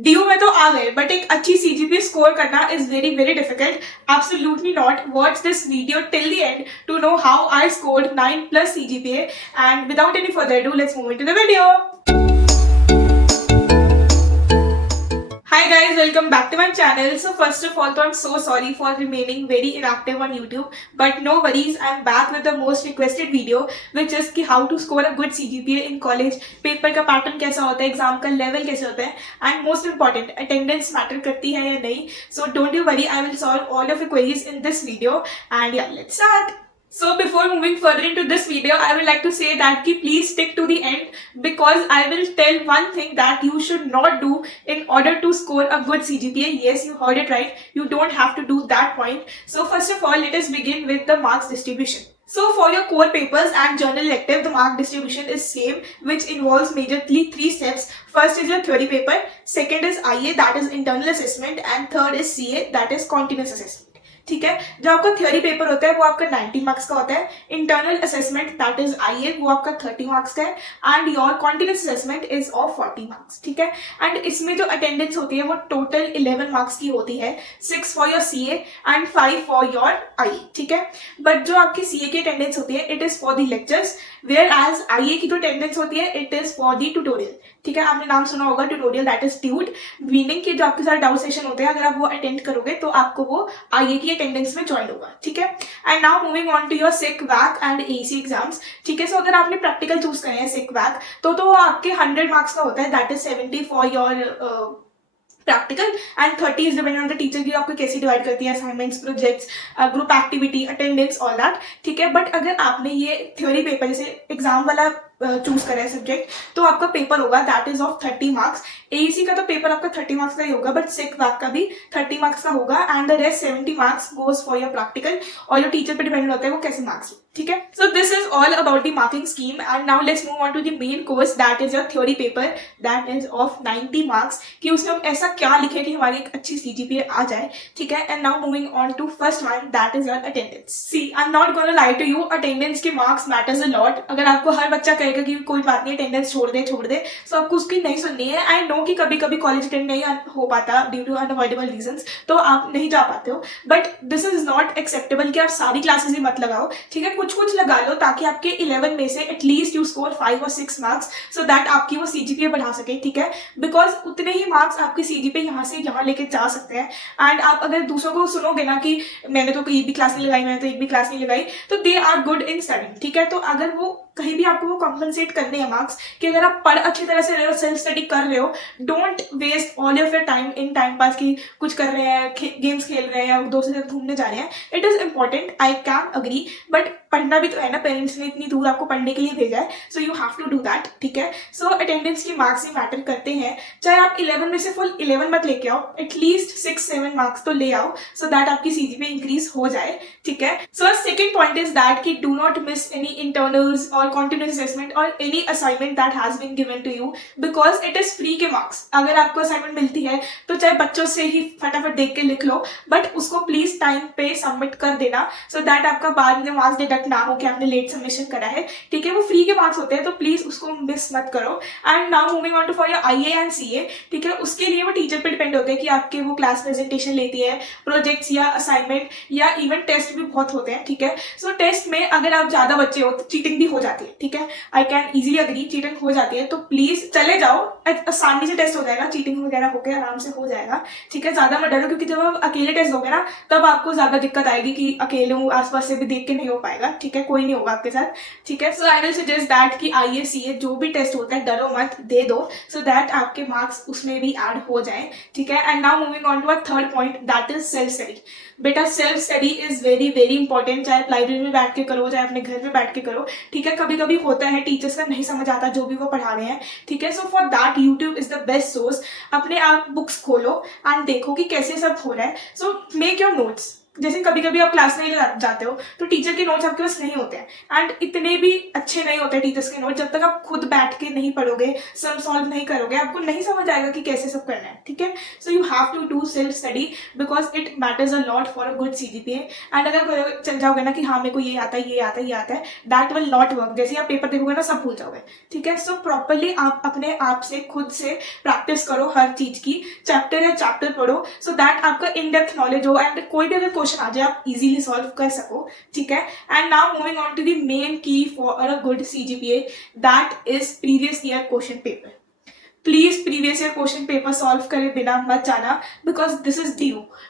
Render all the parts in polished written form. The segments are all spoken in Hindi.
ड्यू में तो आ गए, बट एक अच्छी सीजीपीए स्कोर करना is very very difficult. Absolutely not. Watch this video till the end to know how I scored 9 plus CGPA. And without any further ado, let's move into the video. Hi guys, welcome back to my channel. So first of all, I'm so sorry for remaining very inactive on YouTube, but no worries, I'm back with the most requested video, which is कि how to score a good CGPA in college. Paper का पैटर्न कैसा होता है, एग्जाम का लेवल कैसे होता है, and most important attendance matter करती है या नहीं. So don't you worry, I will solve all of your queries in this video. And yeah, let's start. So before moving further into this video, I would like to say that please stick to the end, because I will tell one thing that you should not do in order to score a good CGPA. Yes, you heard it right. You don't have to do that point. So first of all, let us begin with the marks distribution. So for your core papers and journal elective, the mark distribution is same, which involves majorly 3 steps. First is your theory paper, second is IA, that is internal assessment, and third is CA, that is continuous assessment. ठीक है. जो आपका थ्योरी पेपर होता है वो आपका 90 मार्क्स का होता है. इंटरनल असेसमेंट दैट इज आईए वो आपका 30 मार्क्स का है. And your continuous assessment is of 40 marks. ठीक है. एंड इसमें जो अटेंडेंस होती है वो टोटल 11 मार्क्स की होती है. 6 for your CA and 5 for your I. ठीक है. बट जो आपकी सीए की अटेंडेंस होती है it is for the lectures, whereas IA की जो अटेंडेंस होती है it is for the tutorial. ठीक है. आपने नाम सुना होगा tutorial, that is tute, meaning कि जो आपके साथ डाउट सेशन होते हैं अगर आप वो अटेंड करोगे तो आपको वो आईए की अटेंडेंस में ज्वाइन होगा. ठीक है. And now moving on to your sick vac and AC exams. ठीक है. सो अगर आपने प्रैक्टिकल चूज करे हैं सिक वैक तो आपके 100 मार्क्स का होता है, that is 70 for your practical and 30 is dependent on the teacher की आपको कैसे डिवाइड करती है, assignments, projects, group activity, attendance, all that. ठीक है. बट अगर आपने ये थ्योरी पेपर जैसे एग्जाम वाला चूज करा है सब्जेक्ट तो आपका पेपर होगा that is of 30 marks. AEC का तो पेपर आपका 30 मार्क्स का ही होगा, बट सिक वैक का भी 30 मार्क्स का होगा. And the rest 70 marks goes for your practical, और जो टीचर पे डिपेंडेंट होता है वो कैसे मार्क्स. ठीक है. So this is all about the marking scheme. And now let's move on to the main course that is your theory paper that is of 90 marks. कि उसमें हम ऐसा क्या लिखे कि हमारी एक अच्छी सीजीपीए आ जाए. ठीक है. And now moving on to first one that is your attendance. See I am not gonna lie to you, attendance के मार्क्स मैटर्स अ लॉट. अगर आपको हर बच्चा कहेगा कि कोई बात नहीं अटेंडेंस छोड़ दे तो आपको उसकी नहीं सुननी है. आई नो कि कभी कभी कॉलेज अटेंड नहीं हो पाता ड्यू टू अनअवॉइडेबल रीजंस, तो आप नहीं जा पाते हो. But this is not acceptable कि आप सारी क्लासेस ही मत लगाओ. ठीक है. कुछ कुछ लगा लो ताकि आपके 11 में से एटलीस्ट यू स्कोर 5 और 6 मार्क्स, सो दैट आपकी वो सीजीपीए बढ़ा सके. ठीक है. बिकॉज उतने ही मार्क्स आपकी सीजीपीए यहाँ से यहाँ लेके जा सकते हैं. एंड आप अगर दूसरों को सुनोगे ना कि मैंने तो एक भी क्लास नहीं लगाई, मैंने तो एक भी क्लास नहीं लगाई, तो they are good in studying. ठीक है. तो अगर वो कहीं भी आपको वो कॉम्पनसेट करने हैं मार्क्स कि अगर आप पढ़ अच्छी तरह से रहे हो, सेल्फ स्टडी कर रहे हो, don't waste all of your time in time pass की कुछ कर रहे हैं, गेम्स खेल रहे हैं या दोस्तों के साथ घूमने जा रहे हैं. It is important, I can agree, but पढ़ना भी तो है ना. पेरेंट्स ने इतनी दूर आपको पढ़ने के लिए भेजा है, so you have to do that. ठीक है. सो अटेंडेंस की मार्क्स ही मैटर करते हैं. चाहे आप 11 में से फुल 11 मत लेके आओ, एटलीस्ट 6-7 मार्क्स तो ले आओ, सो दैट आपकी सीजीपीए इंक्रीज हो जाए. ठीक है. So second point is that कि do not miss any internals और continuous assessment or any assignment that has been given to you, because it is free के marks. अगर आपको असाइनमेंट मिलती है तो चाहे बच्चों से ही फटाफट देख के लिख लो, बट उसको प्लीज टाइम पे सबमिट कर देना, सो दैट आपका बाद में मार्क्स डिडक्ट ना हो कि आपने लेट सबमिशन करा है. ठीक है. वो फ्री के मार्क्स होते हैं, तो प्लीज उसको मिस मत करो. And now moving on to four your IA and CA. ठीक है. उसके लिए वो टीचर पे डिपेंड होता है कि आपके वो क्लास प्रेजेंटेशन लेती है, प्रोजेक्ट्स या असाइनमेंट या इवन टेस्ट भी बहुत होते हैं. ठीक है. सो टेस्ट में अगर आप ज्यादा बच्चे हो तो चीटिंग भी हो जाती है. ठीक है. I can easily agree, cheating हो जाती है, तो प्लीज चले जाओ, आसानी से टेस्ट हो जाएगा, चीटिंग वगैरह होकर आराम से हो जाएगा. ठीक है. ज्यादा मत डरो, क्योंकि जब आप अकेले टेस्ट दोगे ना तब आपको ज्यादा दिक्कत आएगी कि अकेले हूँ, आसपास से भी देख के नहीं हो पाएगा. ठीक है. कोई नहीं होगा आपके साथ. ठीक है. So I will suggest that कि आईए सीए जो भी टेस्ट होता है डरो मत, दे दो, सो दैट आपके मार्क्स उसमें भी ऐड हो जाए. ठीक है. And now moving on to a third point that is self study. बेटा self study is very very important. चाहे आप लाइब्रेरी में बैठ के करो, चाहे अपने घर में बैठ के करो. ठीक है. कभी कभी होता है टीचर्स का नहीं समझ आता जो भी वो पढ़ा रहे हैं. ठीक है. So for that YouTube is the best source. अपने आप बुक्स खोलो एंड देखो कि कैसे सब हो रहा है. So make your notes. जैसे कभी कभी आप क्लास में जाते हो तो टीचर के नोट्स आपके पास नहीं होते हैं एंड इतने भी अच्छे नहीं होते टीचर्स के नोट, जब तक आप खुद बैठ के नहीं पढ़ोगे, सम सॉल्व नहीं करोगे, आपको नहीं समझ आएगा कि कैसे सब करना है, ठीक है। So you have to do self study because it matters a lot for a good CGPA। And अगर चल जाओगे ना कि हाँ मेरे को ये आता है ये आता है ये आता है, दैट विल नॉट वर्क। जैसे आप पेपर देखोगे ना सब भूल जाओगे, ठीक है। सो प्रॉपरली आप अपने आप से खुद से प्रैक्टिस करो हर चीज की, चैप्टर है चैप्टर पढ़ो सो दैट आपका इन डेप्थ नॉलेज हो एंड कोई भी अगर क्वेश्चन आ जाए आप इजीली सॉल्व कर सको, ठीक है। And now moving on to the main key for a good CGPA, that is previous year question paper. Please previous year question paper solve करे बिना मत जाना बिकॉज दिस इज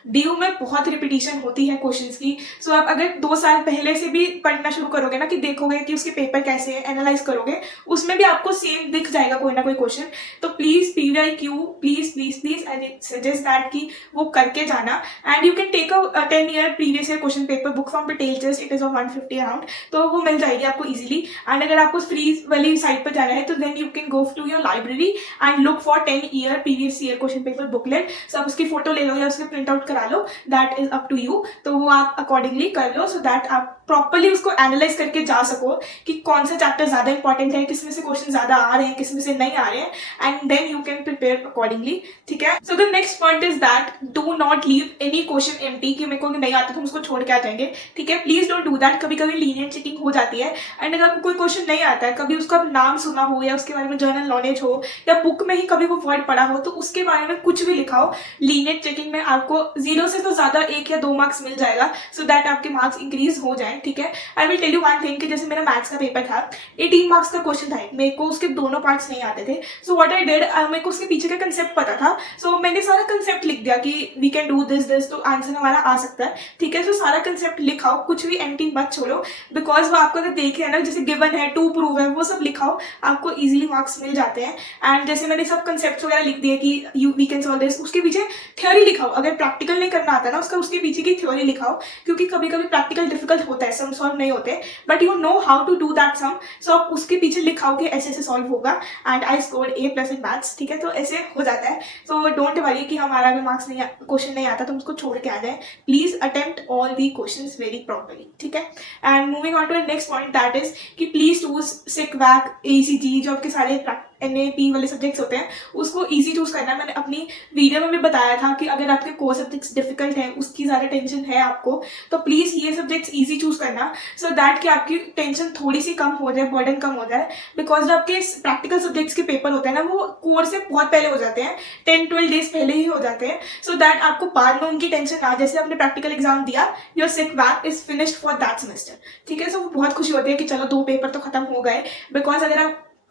ड्यू में बहुत रिपीटिशन होती है क्वेश्चंस की। सो आप अगर 2 साल पहले से भी पढ़ना शुरू करोगे ना कि देखोगे कि उसके पेपर कैसे है, एनालाइज करोगे, उसमें भी आपको सेम दिख जाएगा कोई ना कोई क्वेश्चन। तो please PYQ please please please I suggest that कि वो करके जाना। And you can take a 10 year previous year question paper book from Patel just, it is of 150 around, तो वो मिल जाएगी आपको इजीली। एंड अगर आपको फ्री वाली साइट पर जाना है तो then you can go to your library and look for 10 year previous year question paper booklet. So आप उसकी फोटो ले लो या उसके प्रिंट आउट करा लो, that is up to you. तो वो आप अकॉर्डिंगली कर लो सो दैट आप प्रॉपरली उसको एनालाइज करके जा सको कि कौन सा चैप्टर ज्यादा इंपॉर्टेंट है, किसमें से क्वेश्चन ज्यादा आ रहे हैं, किसमें से नहीं आ रहे हैं, and then you can prepare accordingly, ठीक है। So the next point is that do not leave any question empty कि मेरे को नहीं आता तो उसको छोड़ के आ जाएंगे, ठीक है। Please don't do that. कभी कभी लीनियंट चेकिंग हो जाती है एंड अगर आपको कोई क्वेश्चन नहीं आता है, कभी उसका नाम सुना हो या उसके बारे में जर्नल नॉलेज हो या बुक में ही कभी वो वर्ड पढ़ा हो, तो उसके बारे में कुछ भी लिखाओ। लीनियंट चेकिंग में आपको 0 से तो ज्यादा 1 या 2 मार्क्स मिल जाएगा सो दैट आपके मार्क्स इंक्रीज हो जाए, ठीक है। I will tell you one thing कि जैसे मेरा मैथ्स का पेपर था, 18 मार्क्स का क्वेश्चन था, मेरे को उसके दोनों पार्ट्स नहीं आते थे। सो व्हाट आई डिड, मेरे को उसके पीछे का कंसेप्ट पता था, सो मैंने सारा कंसेप्ट लिख दिया कि वी कैन डू दिस तो आंसर हमारा आ सकता है, ठीक है। सो सारा कंसेप्ट लिखाओ, कुछ भी एम्प्टी मत छोड़ो बिकॉज वो आपको अगर देख रहे हैं ना, जैसे गिवन है, टू प्रूव है, वो सब लिखाओ, आपको इजीली मार्क्स मिल जाते हैं। एंड जैसे मैंने सब कंसेप्ट वगैरह लिख दिए कि you we can solve this, उसके पीछे थ्योरी लिखाओ। अगर प्रैक्टिकल नहीं करना आता ना उसके पीछे की थ्योरी लिखाओ, क्योंकि कभी कभी प्रैक्टिकल डिफिकल्ट होता है, सम सॉल्व नहीं होते, but you know how to do that sum. So आप उसके पीछे लिखाओ कि ऐसे ऐसे सॉल्व होगा and I scored A+ in maths, ठीक है। तो ऐसे हो जाता है। सो डोंट वरी कि हमारा अगर मार्क्स नहीं क्वेश्चन नहीं आता तो उसको छोड़ के आ जाए। Please attempt all the questions very properly, ठीक है। And moving on to the next point that is कि please choose SEC VAC ACG, जो आपके सारे NAP वाले सब्जेक्ट्स होते हैं उसको इजी चूज करना है। मैंने अपनी वीडियो में भी बताया था कि अगर आपके कोर सब्जेक्ट्स डिफिकल्ट है, उसकी ज़्यादा टेंशन है आपको, तो प्लीज़ ये सब्जेक्ट्स इजी चूज करना सो दैट कि आपकी टेंशन थोड़ी सी कम हो जाए, बर्डन कम हो जाए। बिकॉज जो आपके प्रैक्टिकल सब्जेक्ट्स के पेपर होते हैं ना, वो कोर से बहुत पहले हो जाते हैं, 10-12 डेज पहले ही हो जाते हैं, सो दैट आपको बाद में उनकी टेंशन ना। जैसे आपने प्रैक्टिकल एग्जाम दिया, your sick back is finished for that semester, ठीक है। सो बहुत खुशी होती है कि चलो 2 पेपर तो खत्म हो गए। बिकॉज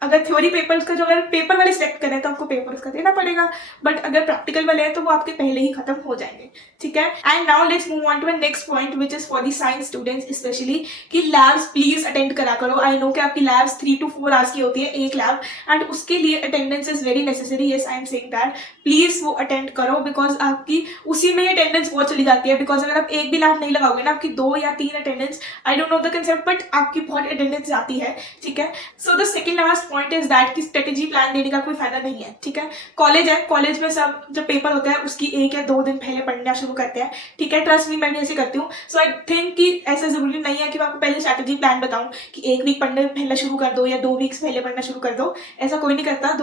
अगर थ्योरी पेपर्स का जो अगर पेपर वाले सिलेक्ट करें तो आपको पेपर उसका देना पड़ेगा, बट अगर प्रैक्टिकल वाले हैं तो वो आपके पहले ही खत्म हो जाएंगे, ठीक है। And now let's move on to the next point which is for the science students specially कि लैब्स प्लीज अटेंड करा करो। आई नो कि आपकी लैब्स 3 to 4 आवर्स की होती है एक लैब, एंड उसके लिए attendance is very necessary. Yes, I am saying that please वो अटेंड करो बिकॉज आपकी उसी में अटेंडेंस बहुत चली जाती है। बिकॉज अगर आप एक भी लैब नहीं लगाओगे ना, आपकी 2 या 3 attendance, I don't know the concept, but आपकी बहुत अटेंडेंस जाती है, ठीक है। So the second last point is that कि स्ट्रेटेजी प्लान देने का कोई फायदा नहीं है, ठीक है। कॉलेज है, कॉलेज में सब जब पेपर होता है उसकी 1 या 2 दिन पहले पढ़ना शुरू करते हैं, ठीक है। ट्रस्ट मी, मैं भी ऐसे करती हूँ। सो आई थिंक कि ऐसा जरूरी नहीं है कि मैं आपको पहले स्ट्रेटेजी प्लान बताऊं कि 1 वीक पढ़ने पहले शुरू कर दो या 2 वीक्स पहले पढ़ना शुरू कर दो। ऐसा कोई नहीं करता,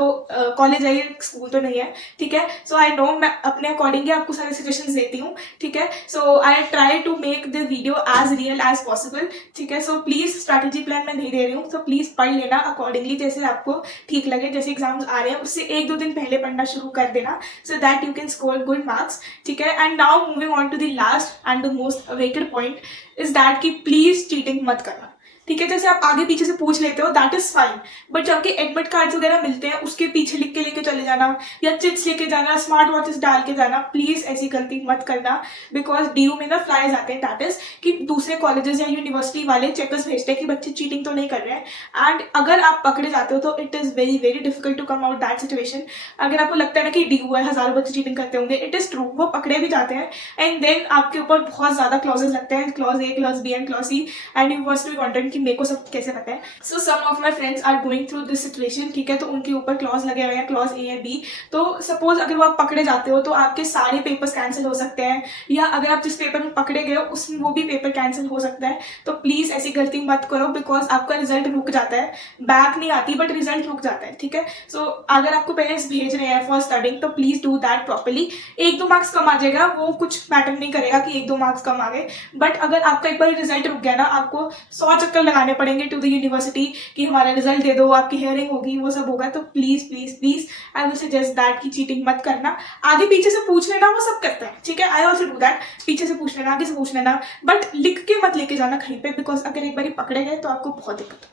कॉलेज है, स्कूल तो नहीं है, ठीक है। सो आई नो मैं अपने अकॉर्डिंग आपको सारे सजेशंस देती हूँ, ठीक है। So I try to make the video as real as possible, ठीक है। सो प्लीज स्ट्रेटेजी प्लान मैं नहीं दे रही हूँ, सो प्लीज पढ़ लेना अकॉर्डिंगली, जैसे आपको ठीक लगे। जैसे एग्जाम्स आ रहे हैं उससे 1-2 दिन पहले पढ़ना शुरू कर देना so that you can score good marks, ठीक है। And now moving on to the last and the most awaited point is that कि प्लीज चीटिंग मत करना, ठीक है। जैसे आप आगे पीछे से पूछ लेते हो दैट इज फाइन, बट जब आपके एडमिट कार्ड्स वगैरह मिलते हैं उसके पीछे लिख के लेके चले जाना या चिट्स लेके जाना, स्मार्ट वॉचेस डाल के जाना, प्लीज ऐसी गलती मत करना। बिकॉज DU में ना फ्लाइज आते हैं, दैट इज कि दूसरे कॉलेजेस या यूनिवर्सिटी वाले चेकर्स भेजते हैं कि बच्चे चीटिंग तो नहीं कर रहे हैं। एंड अगर आप पकड़े जाते हो तो it is very very difficult to come out that situation. अगर आपको लगता है ना कि DU है, हजारों बच्चे चीटिंग करते होंगे, इट इज ट्रू, वो पकड़े भी जाते हैं एंड देन आपके ऊपर बहुत ज्यादा क्लॉजेस लगते हैं, clause A, clause B and clause C, and you must be content कि मेरे को सब कैसे पता है. So some of my friends are going through this situation, ठीक है. तो उनके ऊपर क्लॉज लगे हुए हैं, क्लॉज ए या बी. तो सपोज अगर वो आप पकड़े जाते हो तो आपके सारे पेपर्स कैंसिल हो सकते हैं, या अगर आप जिस पेपर में पकड़े गए हो उसमें वो भी पेपर कैंसिल हो सकता है. तो प्लीज ऐसी गलती मत करो, बिकॉज आपका रिजल्ट रुक जाता है. बैक नहीं आती बट रिजल्ट रुक जाता है, ठीक है. सो अगर आपको पेरेंट्स भेज रहे हैं फॉर स्टडिंग तो please do that properly. 1-2 marks कम आ जाएगा, वो कुछ मैटर नहीं करेगा कि 1-2 मार्क्स कम आ गए. बट अगर आपका एक बार रिजल्ट रुक गया ना, आपको 100 चक्कर लगाने पड़ेंगे टू द यूनिवर्सिटी कि हमारा रिजल्ट दे दो, आपकी हियरिंग होगी, वो सब होगा. तो please please please I will suggest that कि चीटिंग मत करना. आगे पीछे से पूछ लेना, वो सब करता है, ठीक है. I also do that. पीछे से पूछ लेना, आगे से पूछ लेना, बट लिख के मत लेके जाना कहीं पे, बिकॉज अगर एक बार पकड़े गए तो आपको बहुत दिक्कत होगी,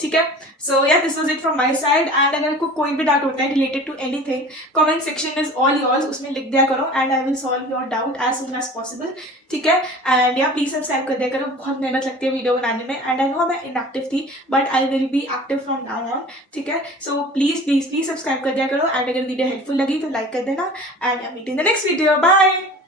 ठीक है. So yeah this was it from my side. And अगर आपको कोई भी डाउट होता है related to anything, comment section is all yours, उसमें लिख दिया करो and I will solve your doubt as soon as possible, ठीक है. एंड या प्लीज सब्सक्राइब कर दिया करो, बहुत मेहनत लगती है वीडियो बनाने में. एंड आई नो मैं इनएक्टिव थी but I will be active from now on, ठीक है. So please please please subscribe कर दिया करो. एंड अगर वीडियो हेल्पफुल लगी तो लाइक कर देना. And I meet in the next video. Bye.